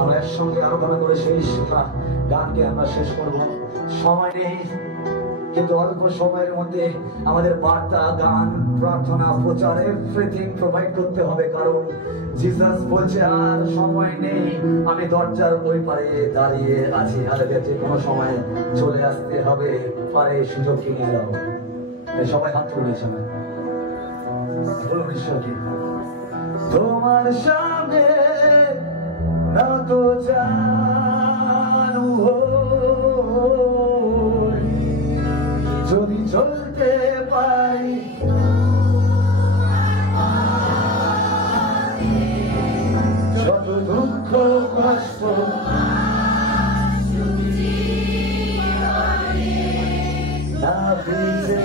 আমরা একসঙ্গে আলোচনা করে সেই গানকে আমরা শেষ করব। সময় নেই, কিন্তু অল্প সময়ের মধ্যে আমাদের বার্তা, গান, প্রার্থনা, প্রচার এভরিথিং প্রোভাইড করতে হবে। কারণ জিসাস বলছে আর সময় নেই, আমি দরজার ওই পারে দাঁড়িয়ে আছি। হালেলুয়া, যে কোনো সময় চলে আসতে হবে পারে, সুযোগ কিনে দাও। সবাই হাত তুলে সময় তোমার সামনে না তো জানু, যদি চলতে পারি যত দুঃখ কষ্ট না ফিরে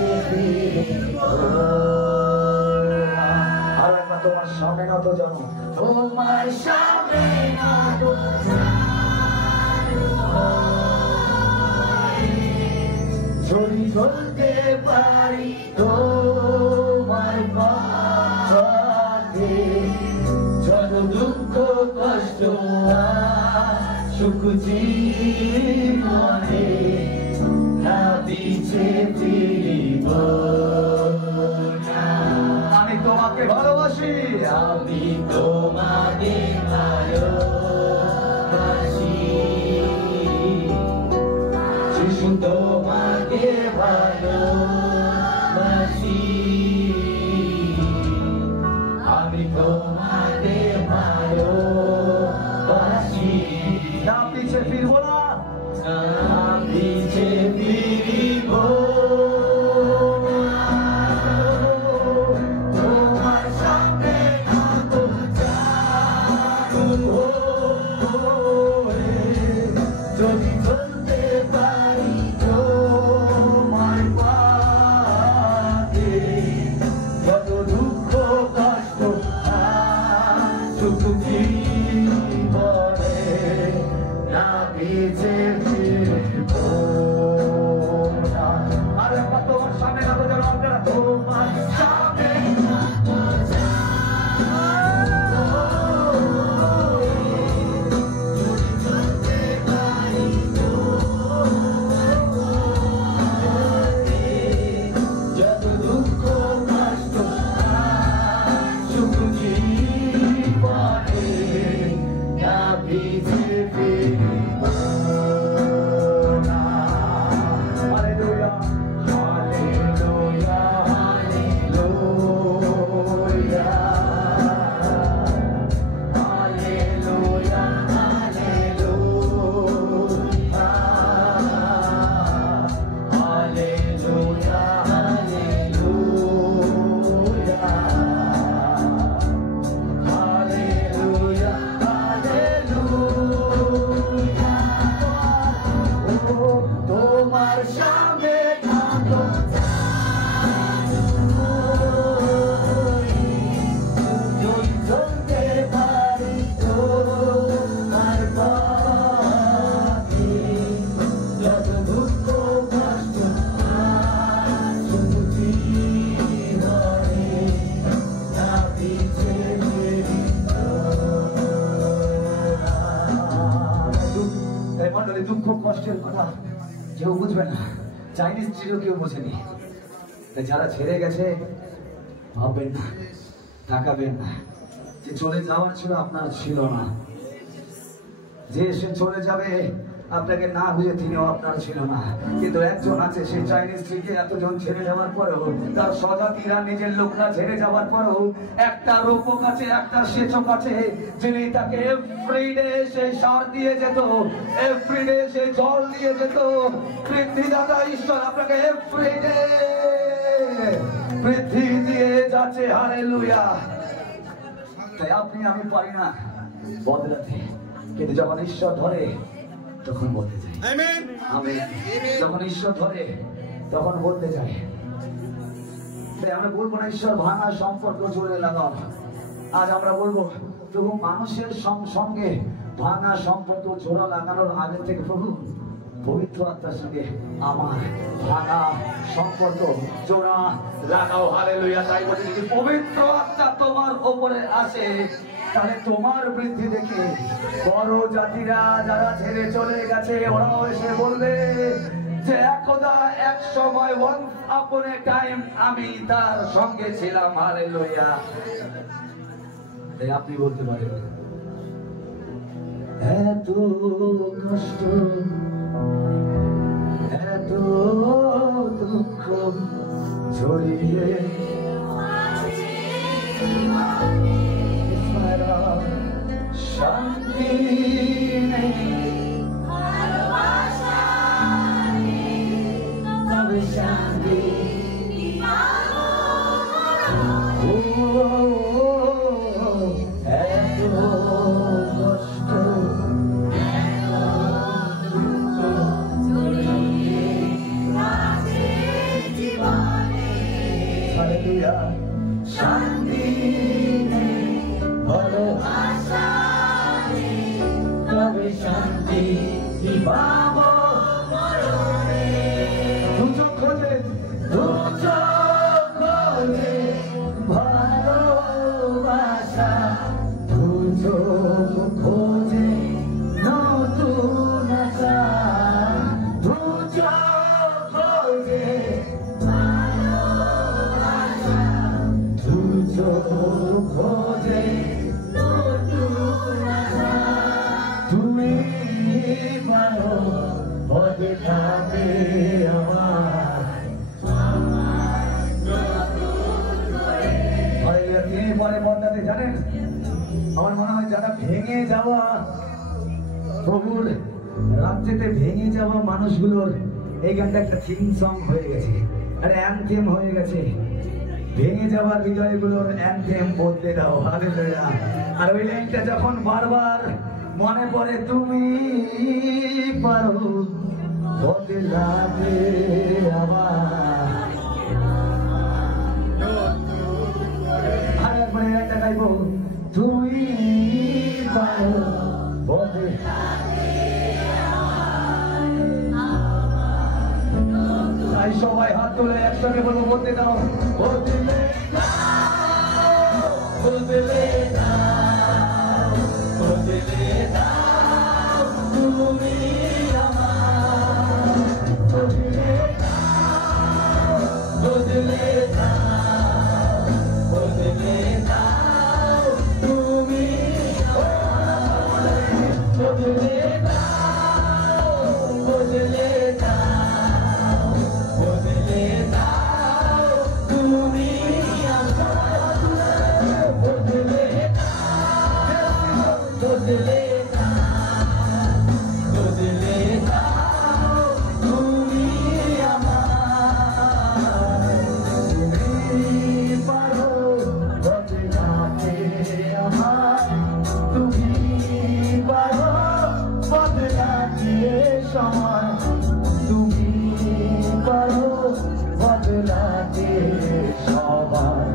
আর একবার তোমার সামনে না তো জানো, তোমার সামনে না তো যদি চলতে পারি তোমার পথে, যত দুঃখ কষ্ট সুখ জীবনে না পিছে ফিরিব না। আমি তোমাকে ভালোবাসি, আমি তোমাকে ভালোবাসি, যিশু তোমাকে ভালোবাসি, আমি তোমাকে ভালোবাসি। না পিছে ফিরব না, না পিছে ফিরিব না। তোমার সামনে তো জানু, যদি চলতে পারি তোমার পথে, যত দুঃখ কষ্ট সুখ জীবনে না পিছে ফিরব না। আর একবার তোমার সামনে না তো যেন আপনারা, তোমার সামনে না তো যত দুঃখ কষ্ট সুখ জীবনে না পিছে ফিরিব না। Hallelujah, hallelujah, hallelujah, hallelujah, hallelujah, hallelujah, hallelujah. তোমার সামনে না তো যদি চলতে পারি তোমার পথে, যত দুঃখ কষ্ট সুখ জীবনে না পিছে ফিরিব না। মন্ডলী, দুঃখ কষ্টের কথা কেউ বুঝবে না, চাইনিজ স্ত্রীও কেউ বোঝেনি। যারা ছেড়ে গেছে ভাববেন না, তাকাবেন না, যে চলে যাওয়ার ছিল আপনার ছিল না, যে সে চলে যাবে আপনাকে না বুঝে তিনিও আপনার ছিল না। কিন্তু একজন আছে, সেই চাইনিজ স্ত্রীকে এতজন ছেড়ে যাওয়ার পরেও, তার স্বজাতিরা নিজের লোকরা ছেড়ে যাওয়ার পরেও একটা রূপক আছে, একটা সেচক আছে, যিনি তাকে এভরিডে সে সার দিয়ে যেত, এভরিডে সে জল দিয়ে যেত। পৃথ্বীদাতা ঈশ্বর আপনাকে এভরিডে পৃথ্বী দিয়ে যাচ্ছে। হালেলুয়া। তাই আপনি আমি পারি না বদলাতে, কিন্তু যখন ঈশ্বর ধরে তখন বলতে যায়। Amen, amen. যখন ঈশ্বর ধরে তখন বলতে যায়। তাই আমরা বলবো না ঈশ্বর ভাঙা সম্পর্ক জোরে লাগাও। আজ আমরা বলবো প্রভু, মানুষের সঙ্গে ভাঙা সম্পর্ক জোড়া লাগানোর আগে থেকে প্রভু পবিত্র আত্মার সঙ্গে আমার ভাঙা সম্পর্ক জোড়া লাগাও। হালেলুয়া। তাই বলি, পবিত্র আত্মা তোমার উপরে আসে তাহলে তোমার বৃদ্ধি দেখে বড় জাতিরা যারা ছেড়ে চলে গেছে ওরাও এসে বলবে যে একদা এক সময় once upon a time আমি তার সঙ্গে ছিলাম। হালেলুয়া। তাই আপনি বলতে পারেন এত কষ্ট এত দুঃখ ছড়িয়ে শান্তি নেই তবে শান্তি এত কষ্ট হালেলুয়া। শান্তি নেই ভালোবাসা নেই তবে শান্তি পাবো মরণে। দুচোখ খোঁজে ভালোবাসা দুচোখ খোঁজে নতুন আশা দুচোখ খোঁজে ভালোবাসা দুচোখ খোঁজে নতুন আশা। তুমি পারো বদলাতে আমায় তিনি পরে বদলাতে জানেন। আমার মনে হয় যারা ভেঙে যাওয়া প্রভুর রাজ্যেতে ভেঙে যাওয়া মানুষগুলোর এই গানটা একটা থিম সং হয়ে গেছে, একটা অ্যানথেম হয়ে গেছে। ভেঙে যাওয়া হৃদয়গুলোর অ্যানথেম বদলে দাও। হালেলুয়া। আর ওই লাইনটা যখন বারবার মনে পড়ে তুমি পারো বদলাতে আমায় আরেকবার একটা গাইব তুমি পারো বদলাতে আমায়। তাই সবাই হাত তুলে একসঙ্গে বলবো বলতে দাও বদলে দাও বদলে দাও বদলে দাও তুমি আমায় বদলে দাও বদলে দাও বদলে দাও তুমি বদলে দাও বদলে দাও বদলে দাও তুমি বদলে দাও বদলে দাও বদলে দাও তুমি আমায়। তুমি পারো বদলাতে আমায় তুমি পারো বদলাতে সময় তুমি পারো বদলাতে সবার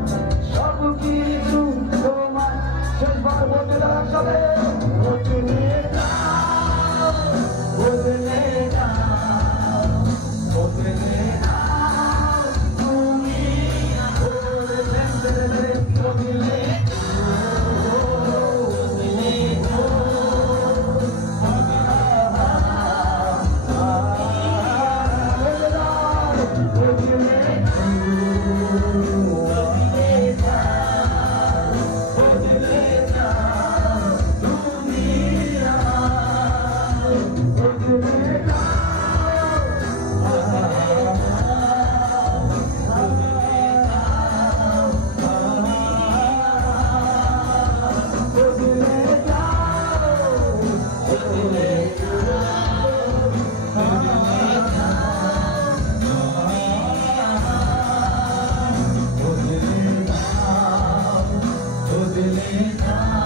সব কিছু তোমার শেষবার বদলা সবে বদলে দাও বদলে দাও বদলে দাও তুমি বদলে বদলে বদলে দাও